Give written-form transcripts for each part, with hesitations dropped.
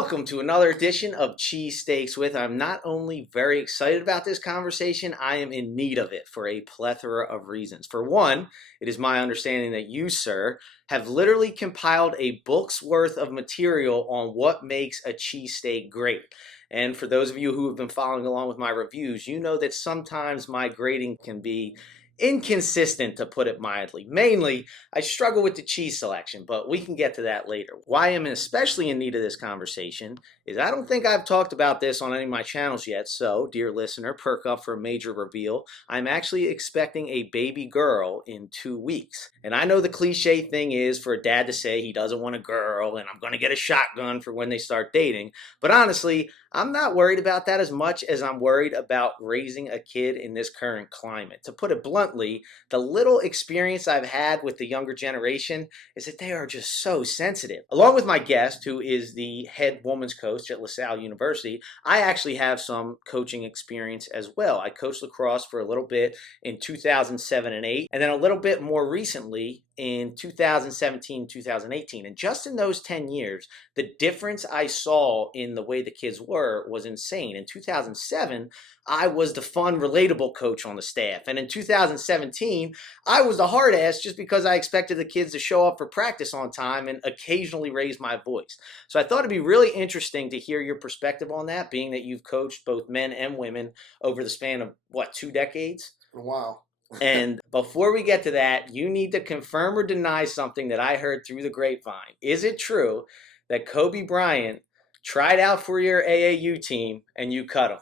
Welcome to another edition of Cheesesteaks with. I'm not only very excited about this conversation, I am in need of it for a plethora of reasons. For one, it is my understanding that you, sir, have literally compiled a book's worth of material on what makes a cheesesteak great. And for those of you who have been following along with my reviews, you know that sometimes my grading can be inconsistent, to put it mildly. Mainly, I struggle with the cheese selection, but we can get to that later. Why I'm especially in need of this conversation is I don't think I've talked about this on any of my channels yet, so, dear listener, perk up for a major reveal. I'm actually expecting a baby girl in 2 weeks. And I know the cliche thing is for a dad to say he doesn't want a girl and I'm going to get a shotgun for when they start dating, but honestly, I'm not worried about that as much as I'm worried about raising a kid in this current climate. To put it bluntly, the little experience I've had with the younger generation is that they are just so sensitive. Along with my guest, who is the head women's coach at LaSalle University, I actually have some coaching experience as well. I coached lacrosse for a little bit in 2007 and 8, and then a little bit more recently in 2017, 2018. And just in those 10 years, the difference I saw in the way the kids were was insane. In 2007, I was the fun, relatable coach on the staff. And in 2017, I was the hard ass just because I expected the kids to show up for practice on time and occasionally raise my voice. So I thought it'd be really interesting to hear your perspective on that, being that you've coached both men and women over the span of, 2 decades? Wow. And before we get to that, you need to confirm or deny something that I heard through the grapevine. Is it true that Kobe Bryant tried out for your AAU team and you cut him?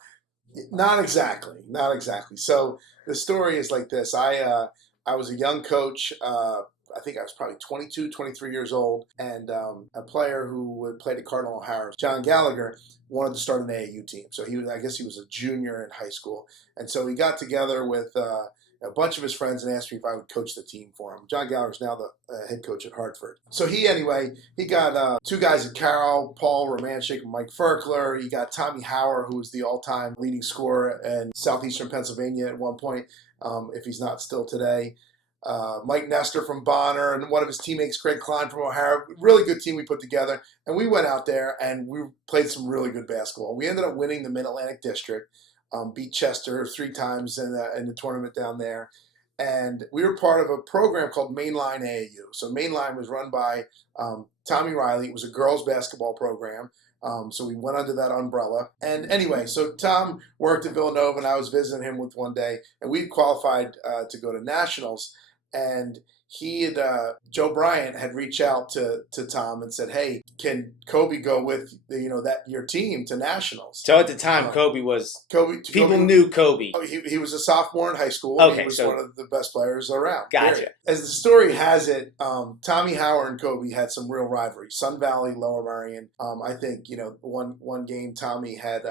Not exactly. Not exactly. So the story is like this. I was a young coach. I think I was probably 22, 23 years old. And a player who played at Cardinal O'Hara, John Gallagher, wanted to start an AAU team. So I guess he was a junior in high school. And so he got together with a bunch of his friends and asked me if I would coach the team for him. John Gallagher's now the head coach at Hartford. So he got 2 guys at Carroll, Paul Romanchik and Mike Ferkler. He got Tommy Hauer, who was the all-time leading scorer in southeastern Pennsylvania at one point, if he's not still today. Mike Nestor from Bonner, and one of his teammates, Craig Klein from O'Hara. Really good team we put together. And we went out there and we played some really good basketball. We ended up winning the Mid-Atlantic District. Beat Chester 3 times in the tournament down there. And we were part of a program called Mainline AAU. So Mainline was run by Tommy Riley. It was a girls' basketball program. So we went under that umbrella. And anyway, so Tom worked at Villanova, and I was visiting him with one day. And we qualified to go to nationals. And Joe Bryant had reached out to Tom and said, "Hey, can Kobe go with your team to nationals?" So at the time, Kobe knew Kobe. Oh, he was a sophomore in high school. Okay, he was one of the best players around. Gotcha. Period. As the story has it, Tommy Hauer and Kobe had some real rivalry. Sun Valley, Lower Merion. I think one game Tommy had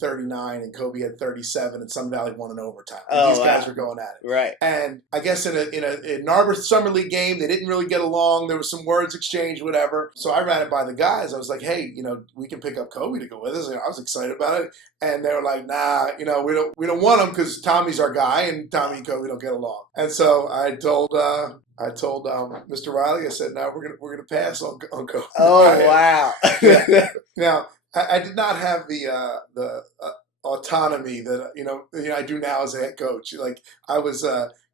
39 and Kobe had 37, and Sun Valley won in overtime. And these guys were going at it. Right. And I guess in a Narberth Summer League game, they didn't really get along. There was some words exchanged, whatever. So I ran it by the guys. I was like, "Hey, we can pick up Kobe to go with us." And I was excited about it, and they were like, "Nah, we don't want him because Tommy's our guy, and Tommy and Kobe don't get along." And so I told Mr. Riley, I said, "No, we're gonna pass on Kobe." Oh, wow. Yeah. Now I did not have the autonomy that I do now as a head coach. Like I was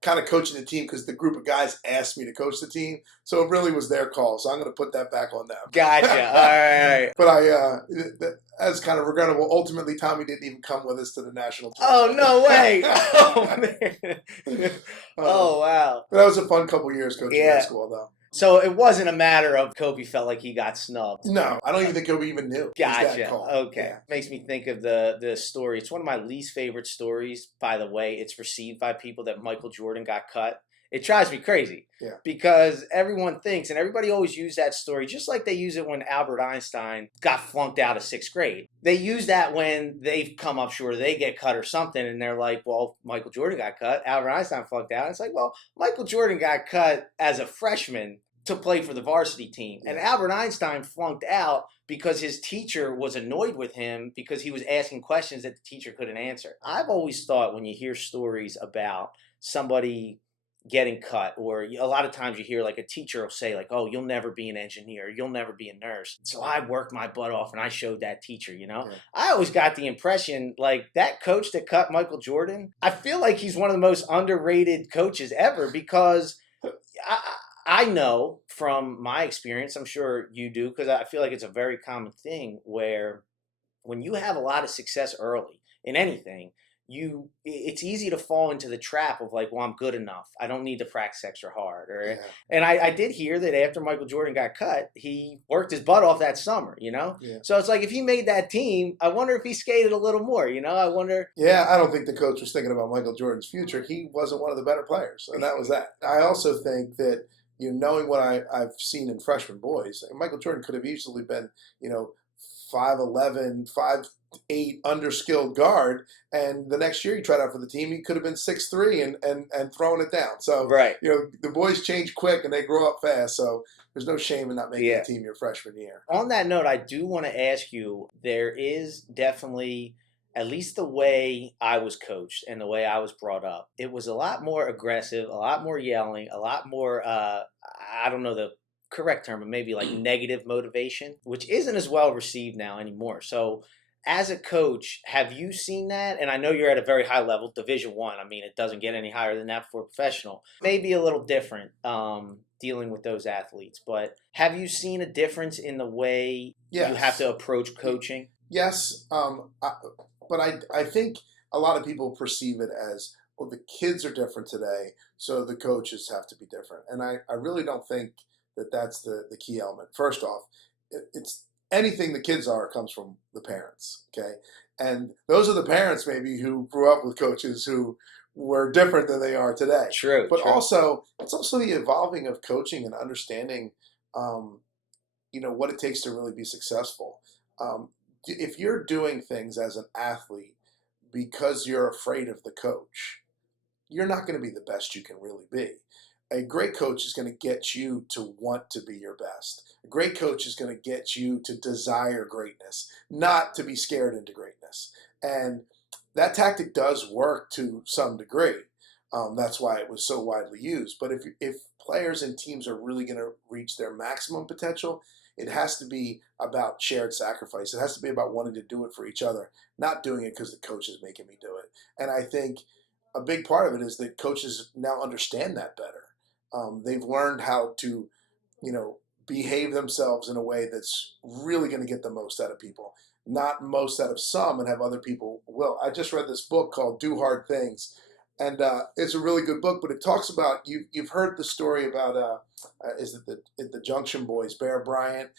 kind of coaching the team because the group of guys asked me to coach the team, so it really was their call. So I'm going to put that back on them. Gotcha. All right. But that's kind of regrettable. Ultimately, Tommy didn't even come with us to the national tournament. Oh, no way. Oh, man. Oh, wow. But that was a fun couple of years coaching basketball, though. So it wasn't a matter of Kobe felt like he got snubbed. No, I don't even think Kobe even knew. Gotcha. Okay. Yeah. Makes me think of the story. It's one of my least favorite stories, by the way. It's received by people that Michael Jordan got cut. It drives me crazy. Yeah. Because everyone thinks, and everybody always used that story, just like they use it when Albert Einstein got flunked out of 6th grade. They use that when they've come up short, they get cut or something, and they're like, well, Michael Jordan got cut, Albert Einstein flunked out. It's like, well, Michael Jordan got cut as a freshman to play for the varsity team. And Albert Einstein flunked out because his teacher was annoyed with him because he was asking questions that the teacher couldn't answer. I've always thought when you hear stories about somebody getting cut, or a lot of times you hear like a teacher will say like, oh, you'll never be an engineer, you'll never be a nurse. So I worked my butt off and I showed that teacher, Yeah. I always got the impression like that coach that cut Michael Jordan, I feel like he's one of the most underrated coaches ever, because I, I know from my experience, I'm sure you do, because I feel like it's a very common thing where when you have a lot of success early in anything, it's easy to fall into the trap of like, well, I'm good enough, I don't need to practice extra hard. Yeah. And I did hear that after Michael Jordan got cut, he worked his butt off that summer. Yeah. So it's like, if he made that team, I wonder if he skated a little more. I wonder. Yeah, I don't think the coach was thinking about Michael Jordan's future. He wasn't one of the better players, and that was that. I also think that, knowing what I've seen in freshman boys, Michael Jordan could have easily been 5'11", 5'8", underskilled guard, and the next year he tried out for the team, he could have been 6'3" and throwing it down. So Right. The boys change quick and they grow up fast. So there's no shame in not making Yeah. a team your freshman year. On that note, I do want to ask you, there is definitely, at least the way I was coached and the way I was brought up, it was a lot more aggressive, a lot more yelling, a lot more, I don't know the correct term, but maybe like negative motivation, which isn't as well received now anymore. So as a coach, have you seen that? And I know you're at a very high level, Division I. I mean, it doesn't get any higher than that for a professional. Maybe a little different dealing with those athletes, but have you seen a difference in the way Yes. you have to approach coaching? Yes, but I think a lot of people perceive it as, well, the kids are different today, so the coaches have to be different. And I really don't think that that's the key element. First off, it's anything the kids are comes from the parents, okay? And those are the parents maybe who grew up with coaches who were different than they are today. True. But true. also, it's also the evolving of coaching and understanding, what it takes to really be successful. If you're doing things as an athlete because you're afraid of the coach, you're not going to be the best you can really be. A great coach is going to get you to want to be your best. A great coach is going to get you to desire greatness, not to be scared into greatness. And that tactic does work to some degree. That's why it was so widely used. But if players and teams are really going to reach their maximum potential, it has to be about shared sacrifice. It has to be about wanting to do it for each other, not doing it because the coach is making me do it. And I think a big part of it is that coaches now understand that better. They've learned how to, behave themselves in a way that's really going to get the most out of people, not most out of some and have other people will. I just read this book called Do Hard Things, and it's a really good book, but it talks about, you've heard the story about, is it the Junction Boys, Bryant?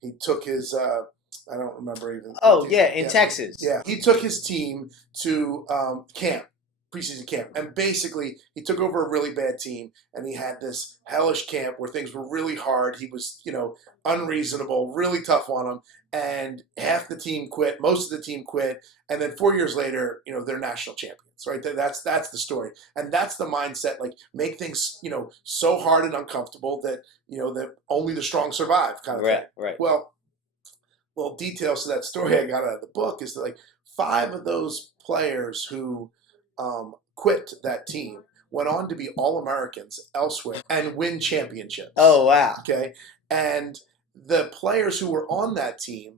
He took his, I don't remember even. Oh, yeah, in Texas. Yeah, he took his team to camp. Preseason camp, and basically he took over a really bad team, and he had this hellish camp where things were really hard. He was, unreasonable, really tough on them, and half the team quit, most of the team quit, and then 4 years later, they're national champions, right? That's the story, and that's the mindset. Like, make things, so hard and uncomfortable that that only the strong survive, kind of thing. Right. Well, details to that story I got out of the book is that, like, 5 of those players who quit that team went on to be All-Americans elsewhere and win championships. Oh, wow. Okay. And the players who were on that team,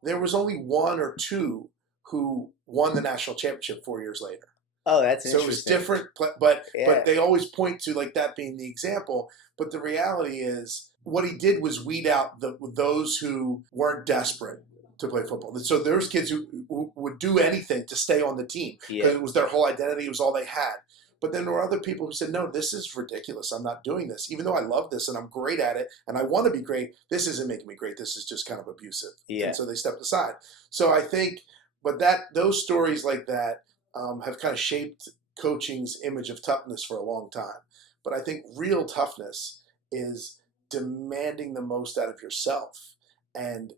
there was only 1 or 2 who won the national championship 4 years later. Oh, that's so interesting. It was different, but they always point to like that being the example. But the reality is, what he did was weed out those who weren't desperate to play football. So there's kids who would do anything to stay on the team because it was their whole identity. It was all they had. But then there were other people who said, no, this is ridiculous. I'm not doing this. Even though I love this and I'm great at it and I want to be great, this isn't making me great. This is just kind of abusive. Yeah. And so they stepped aside. So I think, but those stories like that have kind of shaped coaching's image of toughness for a long time. But I think real toughness is demanding the most out of yourself and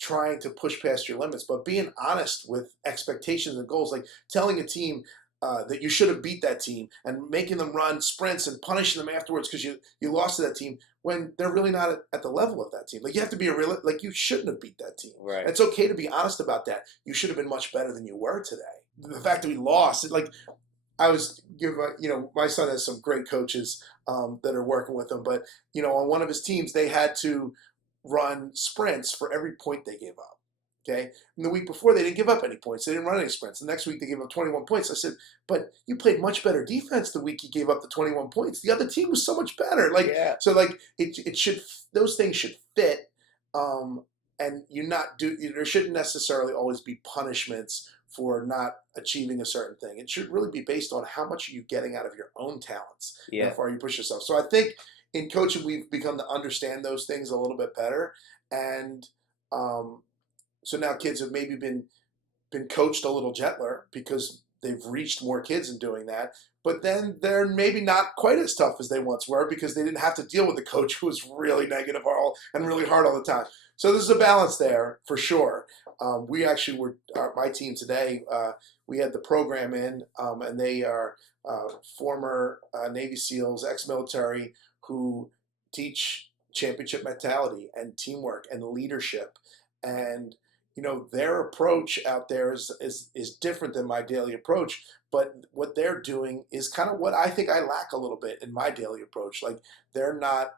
trying to push past your limits, but being honest with expectations and goals, like telling a team that you should have beat that team and making them run sprints and punishing them afterwards because you lost to that team when they're really not at the level of that team. Like, you have to be like, you shouldn't have beat that team. Right. It's okay to be honest about that. You should have been much better than you were today. The fact that we lost, like, I was my son has some great coaches that are working with him, but on one of his teams they had to run sprints for every point they gave up. Okay, and the week before they didn't give up any points. They didn't run any sprints. The next week they gave up 21 points. I said, but you played much better defense the week you gave up the 21 points. The other team was so much better. It should, those things should fit. And there shouldn't necessarily always be punishments for not achieving a certain thing. It should really be based on how much are you getting out of your own talents and how far you push yourself. So I think in coaching we've become to understand those things a little bit better, and so now kids have maybe been coached a little gentler because they've reached more kids in doing that. But then they're maybe not quite as tough as they once were because they didn't have to deal with a coach who was really negative and really hard all the time. So there's a balance there for sure. We actually my team today, we had the program in, and they are former Navy SEALs, ex-military, who teach championship mentality and teamwork and leadership. And their approach out there is different than my daily approach, but what they're doing is kind of what I think I lack a little bit in my daily approach. Like, they're not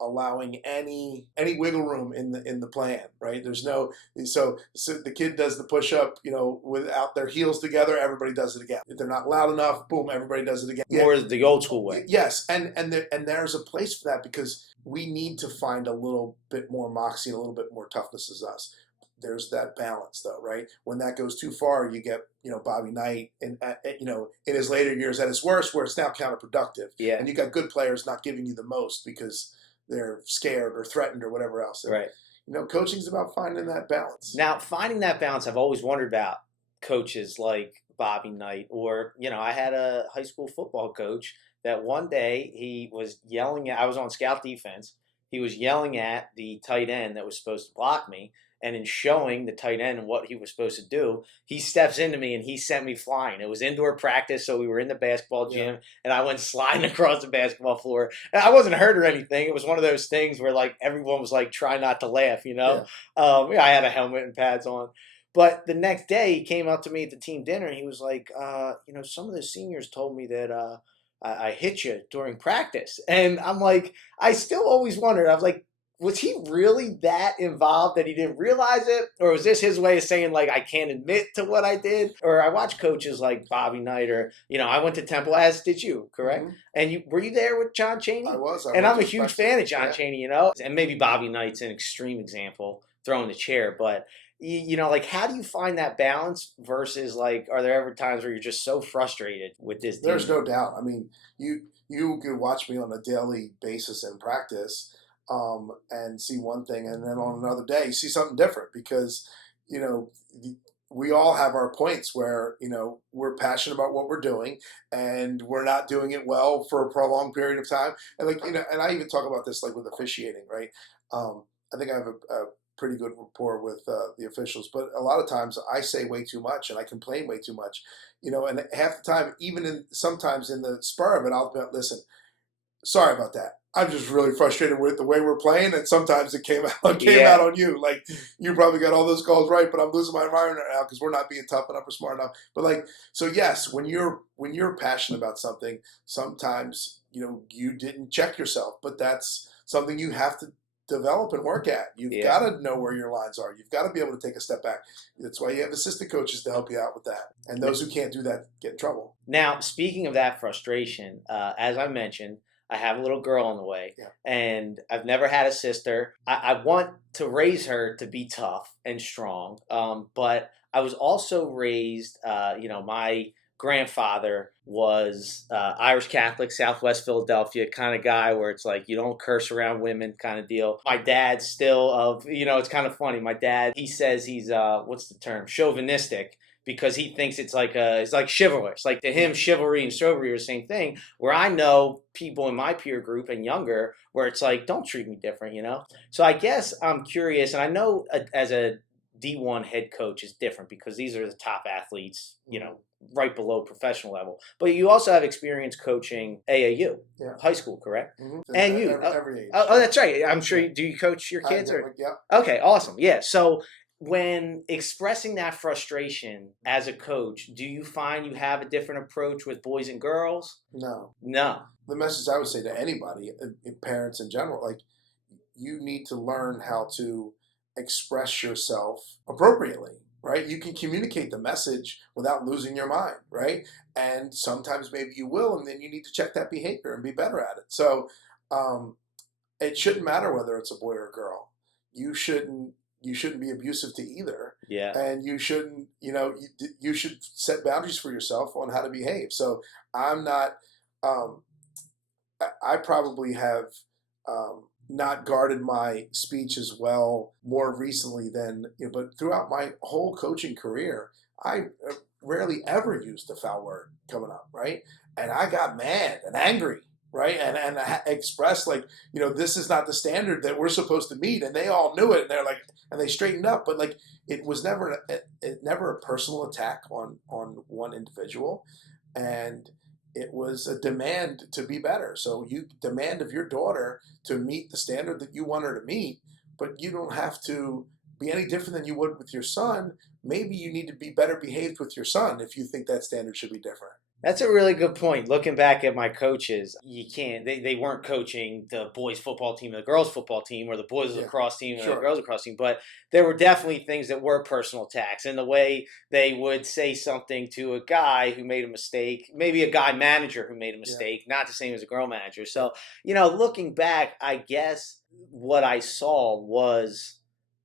allowing any wiggle room in the plan, right? There's no so the kid does the push up, without their heels together, everybody does it again. If they're not loud enough, boom, everybody does it again. More the old school way. Yes, and there's a place for that because we need to find a little bit more moxie and a little bit more toughness as us. There's that balance, though, right? When that goes too far, you get, Bobby Knight, and in his later years at his worst, where it's now counterproductive. Yeah. And you got good players not giving you the most because they're scared or threatened or whatever else. And, right. Coaching's about finding that balance. Now, finding that balance, I've always wondered about coaches like Bobby Knight, or I had a high school football coach that one day he was yelling at. I was on scout defense. He was yelling at the tight end that was supposed to block me. And in showing the tight end what he was supposed to do, he steps into me and he sent me flying. It was indoor practice, so we were in the basketball gym, and I went sliding across the basketball floor. And I wasn't hurt or anything. It was one of those things where everyone was try not to laugh, I had a helmet and pads on. But the next day, he came up to me at the team dinner, and he was like, some of the seniors told me that I hit you during practice. And I'm like, I still always wondered. I was like, was he really that involved that he didn't realize it? Or was this his way of saying, I can't admit to what I did? Or I watch coaches like Bobby Knight, or, I went to Temple, as did you, correct? Mm-hmm. And were you there with John Chaney? I was. And I'm a huge fan of John Chaney, And maybe Bobby Knight's an extreme example, throwing the chair. But, how do you find that balance versus, are there ever times where you're just so frustrated with this team? There's no doubt. I mean, you can watch me on a daily basis in practice, and see one thing, and then on another day you see something different because we all have our points where we're passionate about what we're doing and we're not doing it well for a prolonged period of time, and and I even talk about this with officiating, right? I think I have a pretty good rapport with the officials, but a lot of times I say way too much and I complain way too much, and half the time, sometimes in the spur of it, I'll be, listen, sorry about that. I'm just really frustrated with the way we're playing, and sometimes it came out on you. You probably got all those calls right, but I'm losing my environment right now because we're not being tough enough or smart enough. But so yes, when you're passionate about something, sometimes you didn't check yourself, but that's something you have to develop and work at. You've got to know where your lines are. You've got to be able to take a step back. That's why you have assistant coaches to help you out with that. And those who can't do that get in trouble. Now, speaking of that frustration, as I mentioned, I have a little girl on the way, and I've never had a sister. I want to raise her to be tough and strong, but I was also raised, my grandfather was Irish Catholic, Southwest Philadelphia kind of guy where it's you don't curse around women kind of deal. My dad's still it's kind of funny. My dad, he says he's, what's the term, chauvinistic, because he thinks it's it's chivalrous. To him, chivalry and chivalry are the same thing, where I know people in my peer group and younger where it's don't treat me different, So I guess I'm curious, and I know as a D1 head coach is different because these are the top athletes, right below professional level. But you also have experience coaching AAU, high school, correct? Mm-hmm. And you, every age. Oh, that's right. I'm sure. Do you coach your kids? Yeah. Okay, awesome. Yeah. So when expressing that frustration as a coach, do you find you have a different approach with boys and girls? No. No. The message I would say to anybody, parents in general, like, you need to learn how to express yourself appropriately, right? You can communicate the message without losing your mind, right? And sometimes maybe you will, and then you need to check that behavior and be better at it. So um, it shouldn't matter whether it's a boy or a girl. You shouldn't be abusive to either. Yeah. And you shouldn't, you should set boundaries for yourself on how to behave. So I'm not, um, I probably have not guarded my speech as well more recently than, but throughout my whole coaching career, I rarely ever used the foul word coming up, right? And I got mad and angry, right? And I expressed, like, this is not the standard that we're supposed to meet, and they all knew it, and they're like, and they straightened up, but like, it was never a personal attack on one individual, and it was a demand to be better. So you demand of your daughter to meet the standard that you want her to meet, but you don't have to be any different than you would with your son. Maybe you need to be better behaved with your son if you think that standard should be different. That's a really good point. Looking back at my coaches, you can't, they weren't coaching the boys football team or the girls football team, or the boys lacrosse team or the girls lacrosse team, but there were definitely things that were personal attacks, and the way they would say something to a guy who made a mistake, maybe a guy manager who made a mistake, not the same as a girl manager. So, looking back, I guess what I saw was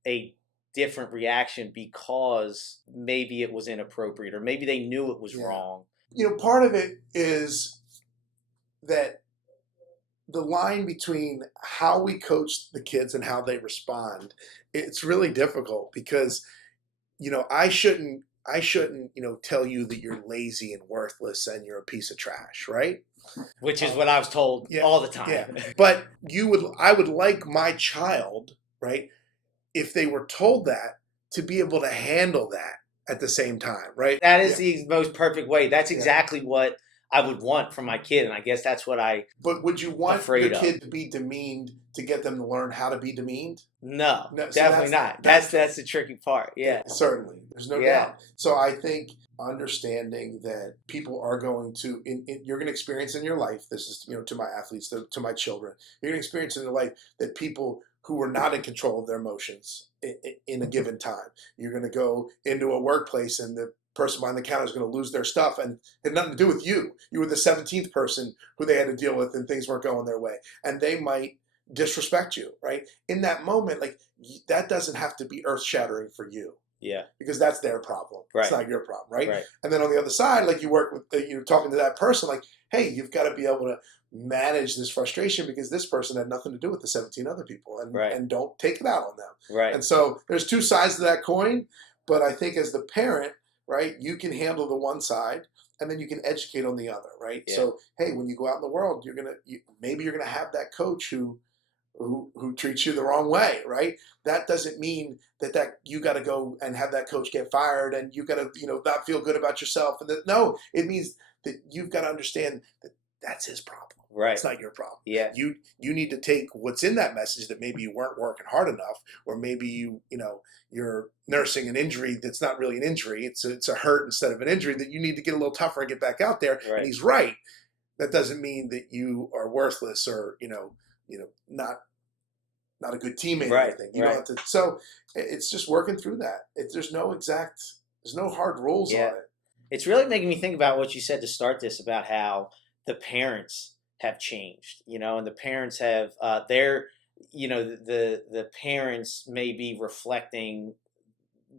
a different reaction because maybe it was inappropriate, or maybe they knew it was wrong. Part of it is that the line between how we coach the kids and how they respond, it's really difficult because, I shouldn't, tell you that you're lazy and worthless and you're a piece of trash, right? Which is what I was told all the time. Yeah. But I would like my child, right, if they were told that, to be able to handle that at the same time, right? That is the most perfect way. That's exactly what I would want from my kid, and I guess that's what But would you want your kid to be demeaned to get them to learn how to be demeaned? No, definitely not. That's the tricky part. Yeah. Certainly. There's no doubt. So I think understanding that people are going to, you're going to experience in your life, this is, to my athletes, to my children, you're going to experience in your life that people who are not in control of their emotions in a given time. You're going to go into a workplace and the person behind the counter is going to lose their stuff, and it had nothing to do with you. You were the 17th person who they had to deal with, and things weren't going their way. And they might disrespect you, right? In that moment, like, that doesn't have to be earth-shattering for you. Yeah. Because that's their problem. Right. It's not your problem, right? And then on the other side, like, you work with, you're talking to that person, like, hey, you've got to be able to manage this frustration because this person had nothing to do with the 17 other people, and don't take it out on them. Right. And so there's two sides to that coin, but I think as the parent, right, you can handle the one side and then you can educate on the other, right? Yeah. So, hey, when you go out in the world, maybe you're gonna have that coach who treats you the wrong way, right? That doesn't mean that you got to go and have that coach get fired and you got to not feel good about yourself. And no, it means that you've got to understand that that's his problem. Right. It's not your problem. Yeah. You need to take what's in that message, that maybe you weren't working hard enough, or maybe you're nursing an injury that's not really an injury. It's a hurt instead of an injury, that you need to get a little tougher and get back out there. Right. And he's right. That doesn't mean that you are worthless or not a good teammate or anything. You don't have to. So it's just working through that. There's no hard rules on it. It's really making me think about what you said to start this about how the parents have changed, and the parents have the parents may be reflecting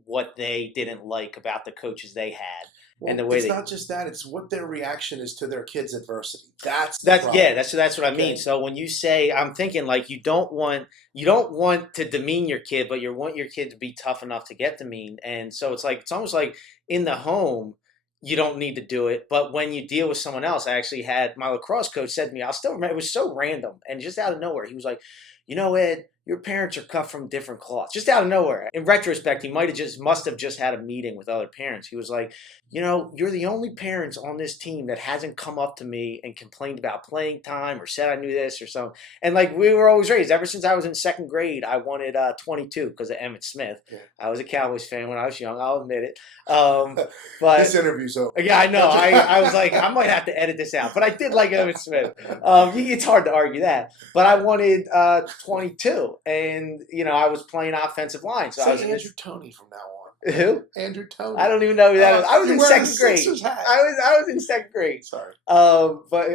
what they didn't like about the coaches they had. Well, and the way it's not just that; it's what their reaction is to their kids' adversity. That's what I mean. So when you say, I'm thinking like you don't want to demean your kid, but you want your kid to be tough enough to get demeaned. And so it's almost like in the home, you don't need to do it, but when you deal with someone else, I actually had my lacrosse coach said to me, I'll still remember, it was so random and just out of nowhere. He was like, Ed, your parents are cut from different cloths, just out of nowhere. In retrospect, he must have just had a meeting with other parents. He was like, you're the only parents on this team that hasn't come up to me and complained about playing time or said I knew this or something. And like we were always raised, ever since I was in second grade, I wanted 22 because of Emmitt Smith. Yeah. I was a Cowboys fan when I was young, I'll admit it. But this interview's over. Yeah, I know. I was like, I might have to edit this out, but I did like Emmitt Smith. It's hard to argue that. But I wanted 22, and I was playing offensive line. So I was Andrew Toney from now on. Who? Andrew Toney. I don't even know who that is. I was in second grade. I was in second grade. Sorry. But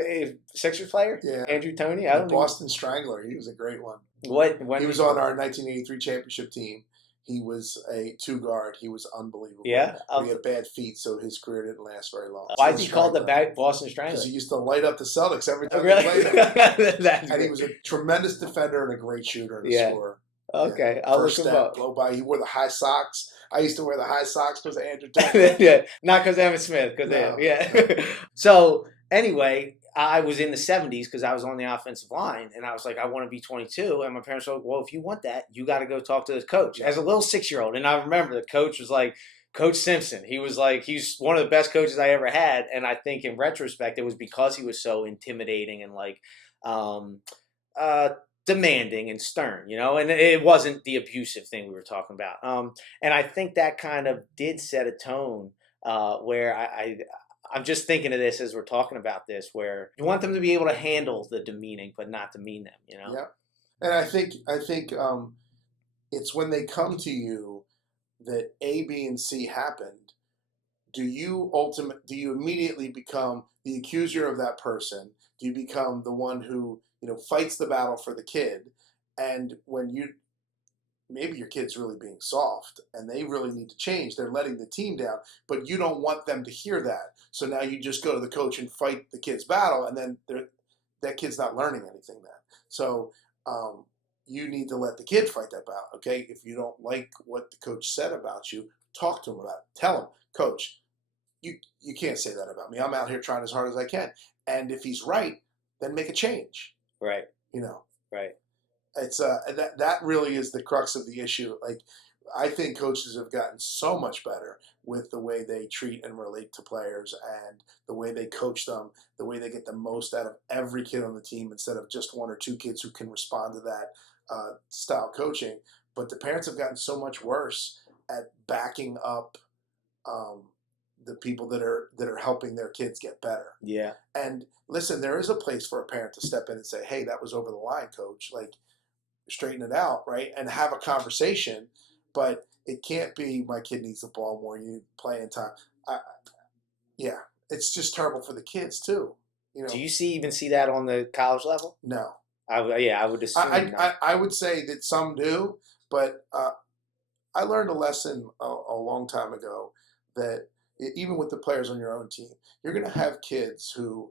Sixers player? Yeah. Andrew Toney? The Boston Strangler. He was a great one. When he was on our 1983 championship team. He was a 2-guard. He was unbelievable. Yeah. He had bad feet, so his career didn't last very long. Why is he called the Boston Strangler? Because he used to light up the Celtics every time really? he played them. And he was a tremendous defender and a great shooter and a scorer. Okay, I'll look him up. Blow by. He wore the high socks. I used to wear the high socks because of Andrew Toney. Yeah, not because Emmitt Smith. Yeah. So anyway, I was in the 70s because I was on the offensive line, and I was like, I want to be 22. And my parents were like, well, if you want that, you got to go talk to the coach. As a little 6-year-old, and I remember the coach was like, Coach Simpson. He was like, he's one of the best coaches I ever had, and I think in retrospect, it was because he was so intimidating and like demanding and stern, and it wasn't the abusive thing we were talking about. And I think that kind of did set a tone where I'm just thinking of this as we're talking about this, where you want them to be able to handle the demeaning, but not demean them, Yeah, and I think it's when they come to you that A, B, and C happened. Do you immediately become the accuser of that person? Do you become the one who fights the battle for the kid? And when maybe your kid's really being soft and they really need to change, they're letting the team down, but you don't want them to hear that. So now you just go to the coach and fight the kid's battle, and then that kid's not learning anything then. So you need to let the kid fight that battle, okay? If you don't like what the coach said about you, talk to him about it. Tell him, Coach, you can't say that about me. I'm out here trying as hard as I can. And if he's right, then make a change. Right. Right. It's that really is the crux of the issue. Like, I think coaches have gotten so much better with the way they treat and relate to players and the way they coach them, the way they get the most out of every kid on the team instead of just 1 or 2 kids who can respond to that style coaching. But the parents have gotten so much worse at backing up the people that are helping their kids get better. Yeah. And listen, there is a place for a parent to step in and say, hey, that was over the line, coach. Like, straighten it out, right? And have a conversation. But it can't be, my kid needs the ball more, you need playing time. Yeah, it's just terrible for the kids too. Do you even see that on the college level? No. I would assume. I would say that some do, but I learned a lesson a long time ago that even with the players on your own team, you're going to have kids who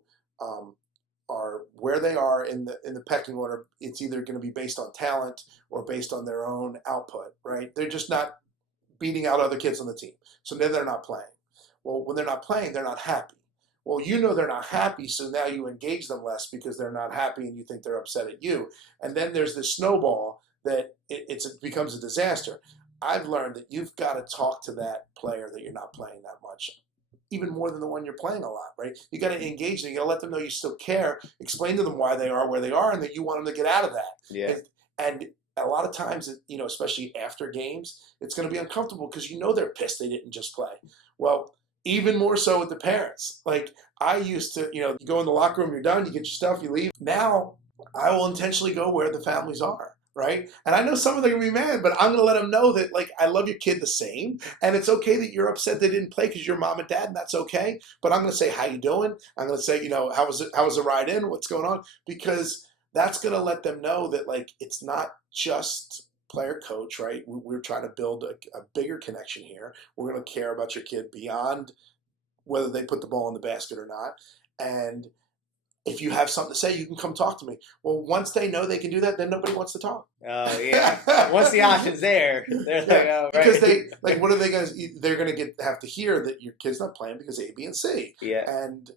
are where they are in the pecking order. It's either going to be based on talent or based on their own output, right? They're just not beating out other kids on the team, so then they're not playing. Well, when they're not playing, they're not happy. Well, they're not happy, so now you engage them less because they're not happy and you think they're upset at you. And then there's this snowball that it becomes a disaster. I've learned that you've got to talk to that player that you're not playing that much, even more than the one you're playing a lot, right? You got to engage them. You got to let them know you still care. Explain to them why they are where they are and that you want them to get out of that. Yeah. And a lot of times, especially after games, it's going to be uncomfortable because they're pissed they didn't just play. Well, even more so with the parents. Like, I used to, you go in the locker room, you're done, you get your stuff, you leave. Now, I will intentionally go where the families are, right? And I know some of them are going to be mad, but I'm going to let them know that, like, I love your kid the same. And it's okay that you're upset they didn't play because you're mom and dad, and that's okay. But I'm going to say, how you doing? I'm going to say, how was the ride in? What's going on? Because that's going to let them know that, like, it's not just player coach, right? We're trying to build a bigger connection here. We're going to care about your kid beyond whether they put the ball in the basket or not. And if you have something to say, you can come talk to me. Well, once they know they can do that, then nobody wants to talk. Oh, yeah. Once the option's there, they're like, oh, right. Because what are they going to, they're going to have to hear that your kid's not playing because A, B, and C. Yeah. And,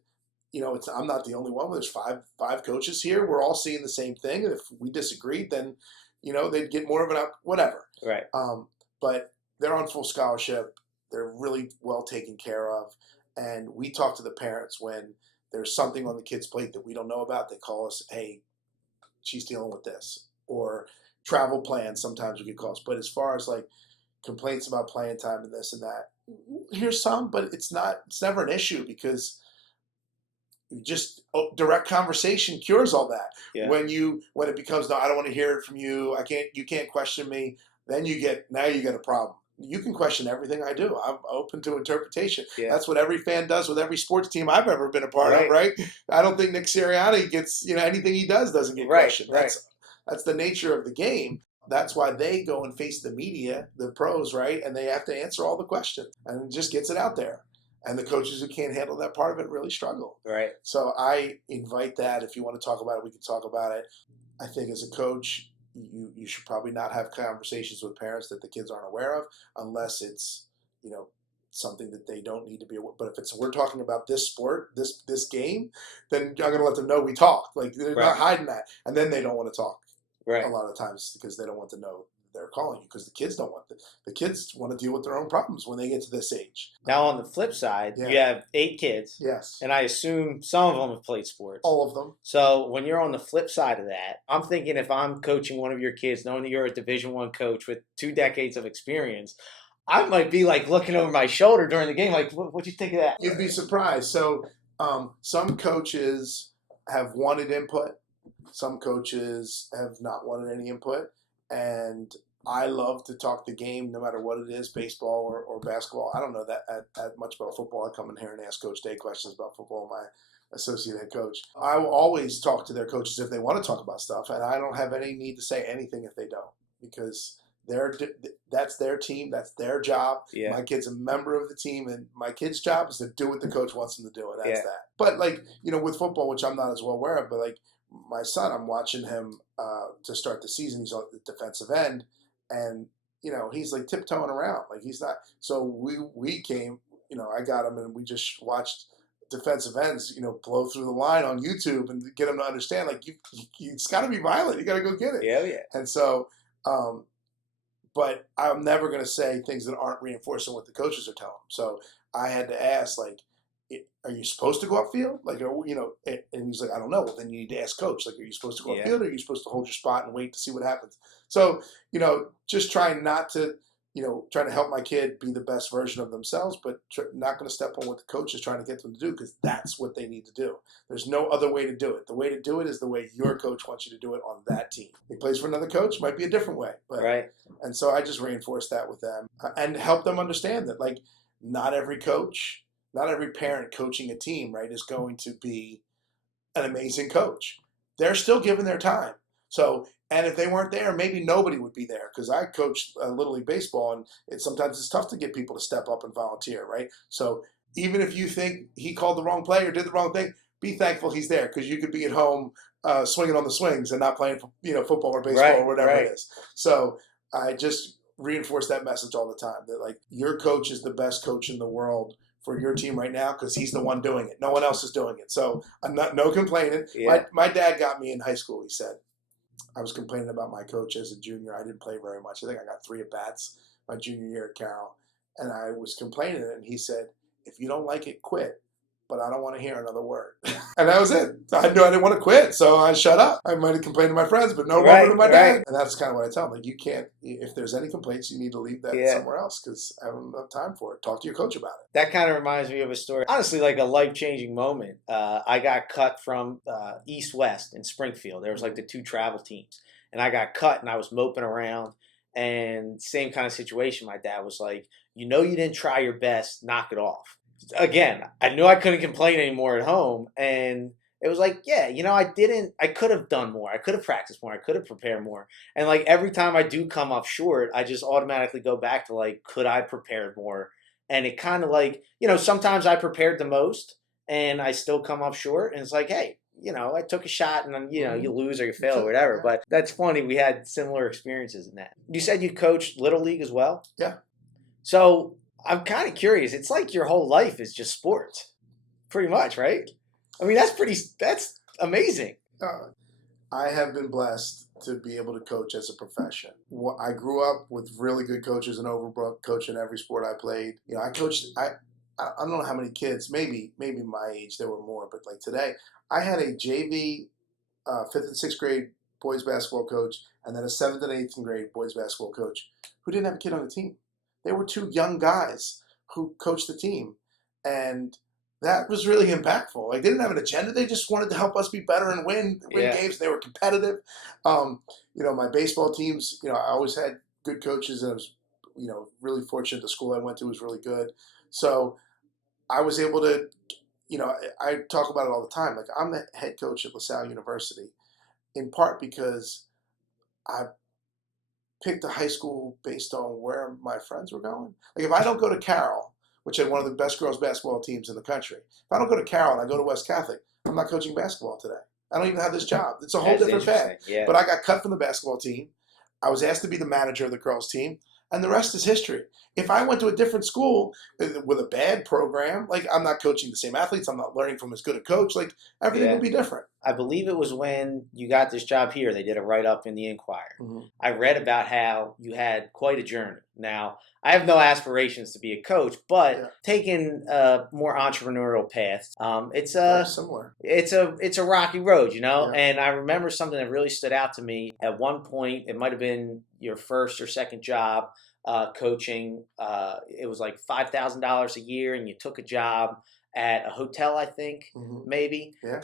I'm not the only one. There's five coaches here. We're all seeing the same thing. And if we disagreed, then they'd get more of an whatever. Right. But they're on full scholarship. They're really well taken care of. And we talk to the parents when there's something on the kid's plate that we don't know about. They call us, hey, she's dealing with this. Or travel plans, sometimes we get calls. But as far as like complaints about playing time and this and that, here's some, but it's never an issue because just direct conversation cures all that. Yeah. When it becomes, no, I don't want to hear it from you. You can't question me. Then you get a problem. You can question everything I do. I'm open to interpretation. Yeah. That's what every fan does with every sports team I've ever been a part of, right? I don't think Nick Sirianni gets, anything he does doesn't get questioned. That's the nature of the game. That's why they go and face the media, the pros, right? And they have to answer all the questions, and it just gets it out there. And the coaches who can't handle that part of it really struggle. Right. So I invite that. If you want to talk about it, we can talk about it. I think as a coach, you should probably not have conversations with parents that the kids aren't aware of, unless it's something that they don't need to be aware. But if we're talking about this sport, this game, then I'm going to let them know we talk. Like they're not hiding that, and then they don't want to talk. Right. A lot of times because they don't want to know they're calling you, because the kids don't want the kids want to deal with their own problems when they get to this age. Now on the flip side, you have 8 kids. Yes. And I assume some of them have played sports. All of them. So when you're on the flip side of that, I'm thinking if I'm coaching one of your kids, knowing that you're a Division I coach with 2 decades of experience, I might be like looking over my shoulder during the game, like, what'd you think of that? You'd be surprised. So some coaches have wanted input. Some coaches have not wanted any input. And I love to talk the game no matter what it is, baseball or basketball. I don't know that much about football. I come in here and ask Coach Day questions about football, my associate head coach. I will always talk to their coaches if they want to talk about stuff, and I don't have any need to say anything if they don't, because that's their team, that's their job. Yeah. My kid's a member of the team, and my kid's job is to do what the coach wants him to do, and that's that. But with football, which I'm not as well aware of, but my son, I'm watching him to start the season. He's on the defensive end, and he's like tiptoeing around, like he's not. So we came, I got him, and we just watched defensive ends, blow through the line on YouTube and get him to understand, like it's got to be violent. You got to go get it. Yeah, yeah. And so, but I'm never going to say things that aren't reinforcing what the coaches are telling them. So I had to ask, like, are you supposed to go upfield? Like, and he's like, I don't know. Well, then you need to ask coach. Like, are you supposed to go upfield, or are you supposed to hold your spot and wait to see what happens? So, just trying not to, trying to help my kid be the best version of themselves, but not going to step on what the coach is trying to get them to do, because that's what they need to do. There's no other way to do it. The way to do it is the way your coach wants you to do it on that team. He plays for another coach, might be a different way. But, right. And so I just reinforce that with them and help them understand that, like, not every parent coaching a team, right, is going to be an amazing coach. They're still giving their time. So, and if they weren't there, maybe nobody would be there, because I coached Little League Baseball, and sometimes it's tough to get people to step up and volunteer, right? So even if you think he called the wrong play or did the wrong thing, be thankful he's there, because you could be at home swinging on the swings and not playing football or baseball or whatever it is. So I just reinforce that message all the time, that, like, your coach is the best coach in the world for your team right now, because he's the one doing it. No one else is doing it. So I'm no complaining. Yeah. My dad got me in high school. He said, I was complaining about my coach as a junior. I didn't play very much. I think I got 3 at-bats my junior year at Carroll. And I was complaining, and he said, if you don't like it, quit. But I don't want to hear another word. And that was it. I knew I didn't want to quit, so I shut up. I might have complained to my friends, but no word to my dad. And that's kind of what I tell them. Like, you can't, if there's any complaints, you need to leave that somewhere else, because I haven't enough time for it. Talk to your coach about it. That kind of reminds me of a story. Honestly, like a life-changing moment. I got cut from East-West in Springfield. There was like the 2 travel teams. And I got cut, and I was moping around. And same kind of situation. My dad was like, you didn't try your best, knock it off. Again, I knew I couldn't complain anymore at home, and it was like, I could have done more. I could have practiced more. I could have prepared more. And like every time I do come up short, I just automatically go back to like, could I prepared more? And it kind of like, sometimes I prepared the most and I still come up short, and it's like, hey, I took a shot, and then, you lose or you fail or whatever. But that's funny. We had similar experiences in that. You said you coached Little League as well? Yeah. So I'm kind of curious. It's like your whole life is just sports, pretty much, right? I mean, that's amazing. I have been blessed to be able to coach as a profession. I grew up with really good coaches in Overbrook, coaching every sport I played. I coached. I don't know how many kids. Maybe my age there were more, but like today, I had a JV fifth and sixth grade boys basketball coach, and then a seventh and eighth grade boys basketball coach who didn't have a kid on the team. They were two young guys who coached the team, and that was really impactful. Like they didn't have an agenda; they just wanted to help us be better and win games. They were competitive. My baseball teams. I always had good coaches, and I was, really fortunate. The school I went to was really good, so I was able to. I talk about it all the time. Like I'm the head coach at LaSalle University, in part because I picked a high school based on where my friends were going. Like if I don't go to Carroll, which had one of the best girls basketball teams in the country, if I don't go to Carroll and I go to West Catholic, I'm not coaching basketball today. I don't even have this job. It's a whole different path. Yeah. But I got cut from the basketball team. I was asked to be the manager of the girls team, and the rest is history. If I went to a different school with a bad program, like I'm not coaching the same athletes, I'm not learning from as good a coach, like everything would be different. I believe it was when you got this job here, they did a write-up in the Inquirer. Mm-hmm. I read about how you had quite a journey. Now, I have no aspirations to be a coach, but taking a more entrepreneurial path, it's very similar. It's a rocky road, And I remember something that really stood out to me. At one point, it might have been your first or second job coaching. It was like $5,000 a year, and you took a job at a hotel, I think, maybe. Yeah.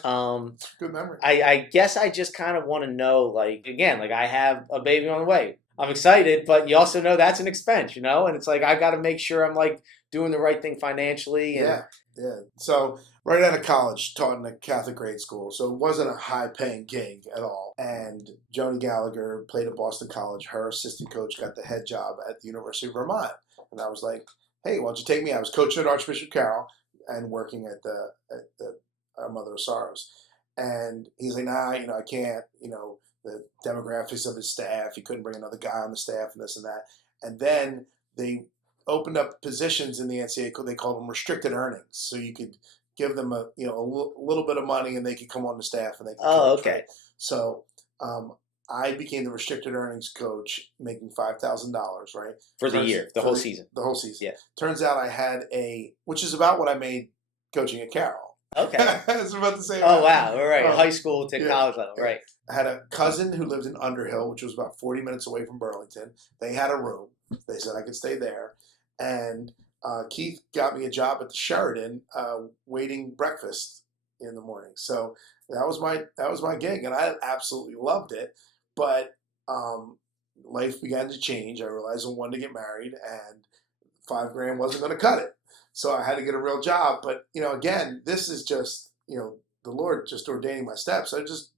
Good memory. I guess I just kind of want to know, like I have a baby on the way. I'm excited, but you also know that's an expense, And it's like I got to make sure I'm like doing the right thing financially. And Yeah. So right out of college, taught in a Catholic grade school, so it wasn't a high-paying gig at all. And Joni Gallagher played at Boston College. Her assistant coach got the head job at the University of Vermont, and I was like, "Hey, why don't you take me?" I was coaching at Archbishop Carroll and working at the Mother of Sorrows, and he's like, "Nah, I can't. The demographics of his staff. He couldn't bring another guy on the staff, and this and that." And then they opened up positions in the NCAA. They called them restricted earnings, so you could give them a little bit of money, and they could come on the staff and they could. Oh, okay. Right? So I became the restricted earnings coach, making $5,000 right for the year, the whole season. The whole season. Yeah. Turns out I had which is about what I made coaching at Carroll. Okay. I was about to say. Oh wow! All right, high school to college level, right? I had a cousin who lived in Underhill, which was about 40 minutes away from Burlington. They had a room. They said I could stay there. And Keith got me a job at the Sheridan, waiting breakfast in the morning. So that was my gig, and I absolutely loved it. But life began to change. I realized I wanted to get married, and $5,000 wasn't going to cut it. So I had to get a real job. But again, this is just the Lord just ordaining my steps. I just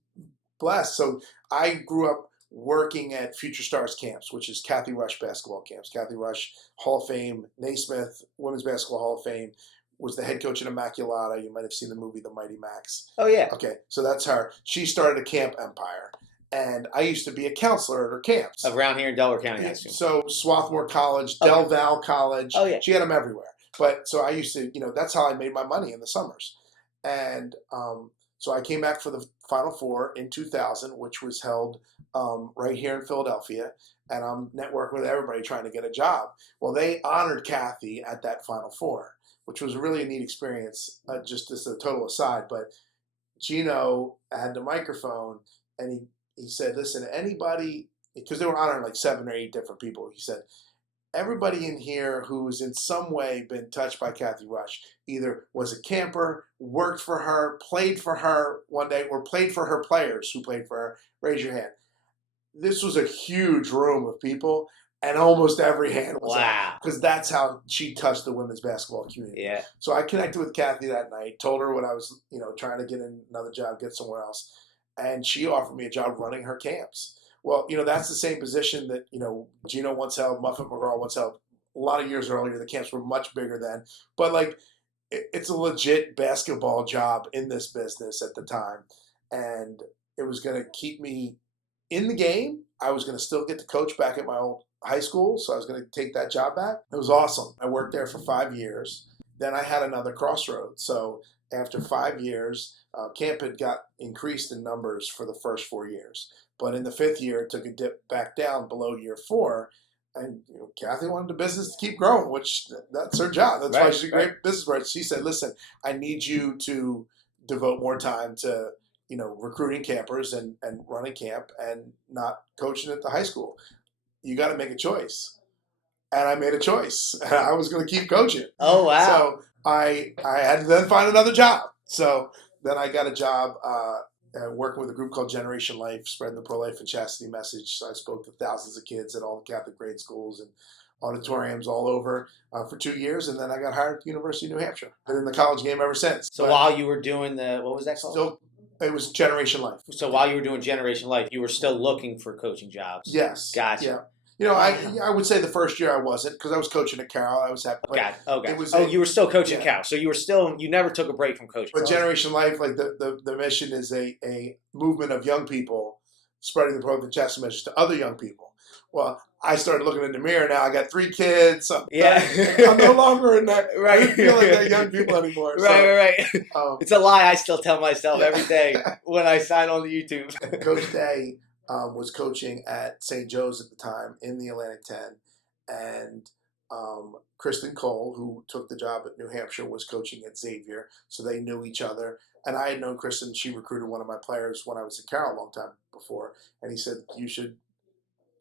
blessed. So I grew up working at Future Stars camps, which is Kathy Rush basketball camps. Kathy Rush, Hall of Fame, Naismith, Women's Basketball Hall of Fame, was the head coach at Immaculata. You might have seen the movie The Mighty Max. Oh, yeah. Okay, so that's her. She started a camp empire. And I used to be a counselor at her camps. Around here in Delaware County, I assume. So Swarthmore College, Del Val College. Oh, yeah. She had them everywhere. But so I used to, that's how I made my money in the summers. And so I came back for the Final Four in 2000, which was held right here in Philadelphia. And I'm networking with everybody trying to get a job. Well, they honored Kathy at that Final Four, which was really a neat experience, just as a total aside. But Gino had the microphone, and he said, listen, anybody, because they were honoring like 7 or 8 different people, he said, everybody in here who's in some way been touched by Kathy Rush, either was a camper, worked for her, played for her one day, or played for her players who played for her, raise your hand. This was a huge room of people, and almost every hand was up, because that's how she touched the women's basketball community. Yeah. So I connected with Kathy that night, told her what I was, trying to get another job, get somewhere else, and she offered me a job running her camps. Well, that's the same position that, Gino once held, Muffet McGraw once held. A lot of years earlier, the camps were much bigger then. But, it's a legit basketball job in this business at the time. And it was going to keep me in the game. I was going to still get to coach back at my old high school, so I was going to take that job back. It was awesome. I worked there for 5 years. Then I had another crossroads. So after 5 years, camp had got increased in numbers for the first 4 years. But in the fifth year, it took a dip back down below year four. And Kathy wanted the business to keep growing, which that's her job. That's why she's a great business person. She said, listen, I need you to devote more time to recruiting campers and running camp and not coaching at the high school. You got to make a choice. And I made a choice. I was going to keep coaching. Oh, wow. So I had to then find another job. So then I got a job working with a group called Generation Life, spreading the pro-life and chastity message. So I spoke to thousands of kids at all the Catholic grade schools and auditoriums all over for 2 years. And then I got hired at the University of New Hampshire. Been in the college game ever since. So while you were doing what was that called? So it was Generation Life. So while you were doing Generation Life, you were still looking for coaching jobs? Yes. Gotcha. Yeah. I would say the first year I wasn't because I was coaching at Carroll. I was happy. You were still coaching at Carroll. So you never took a break from coaching. But Generation Life, like the mission is a movement of young people spreading the pro-life and chastity message to other young people. Well, I started looking in the mirror now. I got 3 kids. So I'm no longer in that. Right. I don't feel like that young people anymore. Right. It's a lie I still tell myself every day when I sign on to YouTube. Coach Day was coaching at St. Joe's at the time in the Atlantic 10. And Kristen Cole, who took the job at New Hampshire, was coaching at Xavier. So they knew each other. And I had known Kristen. She recruited one of my players when I was at Carroll a long time before. And he said, you should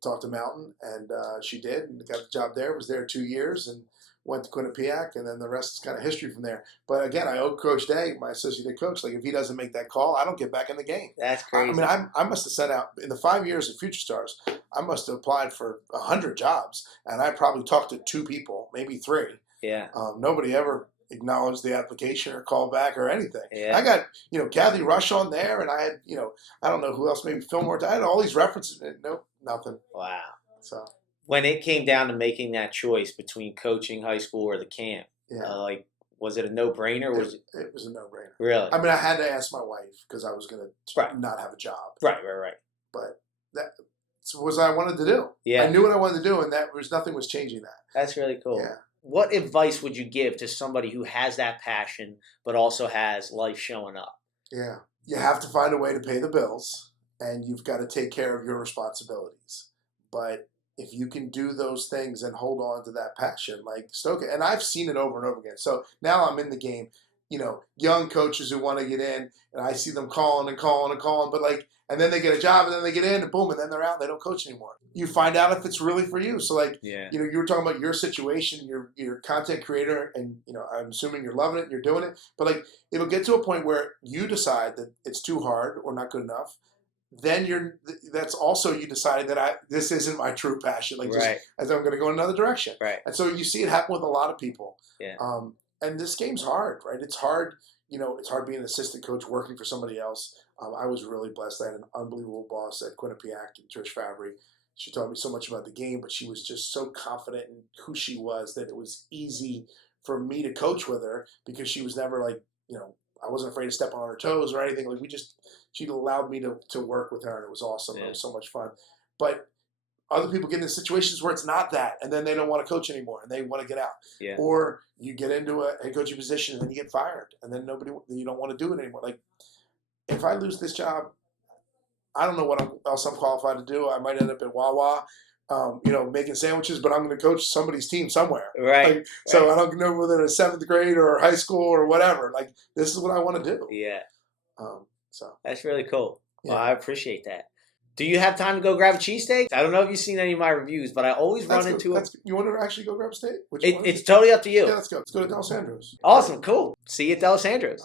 talk to Mountain. And she did and got the job there. Was there 2 years and went to Quinnipiac. And then the rest is kind of history from there. But again, I owe Coach Day, my associate head coach, like if he doesn't make that call, I don't get back in the game. That's crazy. I mean, I must have sent out, in the 5 years at Future Stars, I must have applied for 100 jobs. And I probably talked to 2 people, maybe 3. Yeah. Nobody ever acknowledged the application or called back or anything. Yeah. I got, Kathy Rush on there, and I had, I don't know who else, maybe Fillmore. I had all these references. Nope, nothing. Wow. So when it came down to making that choice between coaching high school or the camp, was it a no-brainer? It was a no-brainer. Really? I mean, I had to ask my wife because I was going to not have a job. Right. But that was what I wanted to do. Yeah. I knew what I wanted to do, and nothing was changing that. That's really cool. Yeah. What advice would you give to somebody who has that passion but also has life showing up? Yeah. You have to find a way to pay the bills, and you've got to take care of your responsibilities. But if you can do those things and hold on to that passion, like Stoke, and I've seen it over and over again. So now I'm in the game, young coaches who want to get in, and I see them calling, but and then they get a job, and then they get in, and boom, and then they're out. They don't coach anymore. You find out if it's really for you. So you were talking about your situation, you're a content creator, and I'm assuming you're loving it, and you're doing it. But it'll get to a point where you decide that it's too hard or not good enough. Then that's also you deciding that this isn't my true passion. As I'm going to go in another direction. Right. And so you see it happen with a lot of people. Yeah. And this game's hard, right? It's hard. It's hard being an assistant coach working for somebody else. I was really blessed. I had an unbelievable boss at Quinnipiac, and Trish Fabry. She taught me so much about the game, but she was just so confident in who she was that it was easy for me to coach with her because she was never I wasn't afraid to step on her toes or anything. She allowed me to work with her, and it was awesome. Yeah. It was so much fun. But other people get into situations where it's not that, and then they don't want to coach anymore, and they want to get out. Yeah. Or you get into a head coaching position, and then you get fired, and then you don't want to do it anymore. If I lose this job, I don't know what else I'm qualified to do. I might end up at Wawa, making sandwiches, but I'm going to coach somebody's team somewhere. Right. So I don't know whether it's 7th grade or high school or whatever. This is what I want to do. Yeah. So that's really cool. Yeah. Well, I appreciate that. Do you have time to go grab a cheesesteak? I don't know if you've seen any of my reviews, but I always run into it. You want to actually go grab a steak? It's totally up to you. Yeah, let's go. Let's go to D'Alessandro's. Awesome. Cool. See you at D'Alessandro's.